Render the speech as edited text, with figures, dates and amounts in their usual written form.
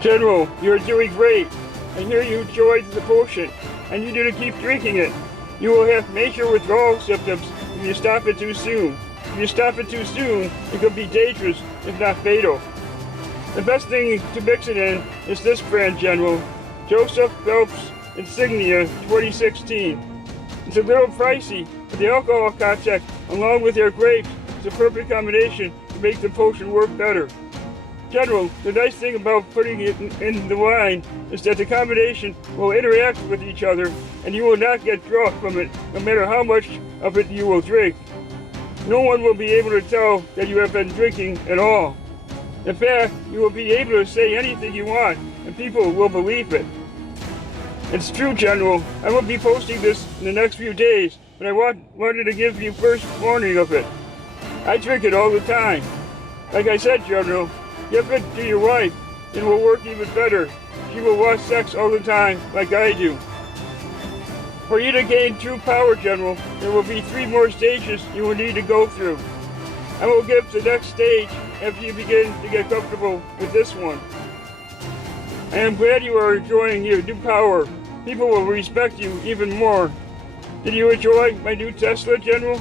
General, you are doing great. I hear you enjoyed the potion. I need you to keep drinking it. You will have major withdrawal symptoms if you stop it too soon. If you stop it too soon, it could be dangerous, if not fatal. The best thing to mix it in is this brand, General. Joseph Phelps Insignia 2016. It's a little pricey, but the alcohol content, along with their grapes, is a perfect combination to make the potion work better. General, the nice thing about putting it in the wine is that the combination will interact with each other and you will not get drunk from it, no matter how much of it you will drink. No one will be able to tell that you have been drinking at all. In fact, you will be able to say anything you want and people will believe it. It's true, General. I will be posting this in the next few days, but I wanted to give you first warning of it. I drink it all the time. Like I said, General, give it to your wife, and it will work even better. She will want sex all the time, like I do. For you to gain true power, General, there will be 3 more stages you will need to go through. I will give the next stage after you begin to get comfortable with this one. I am glad you are enjoying your new power. People will respect you even more. Did you enjoy my new Tesla, General?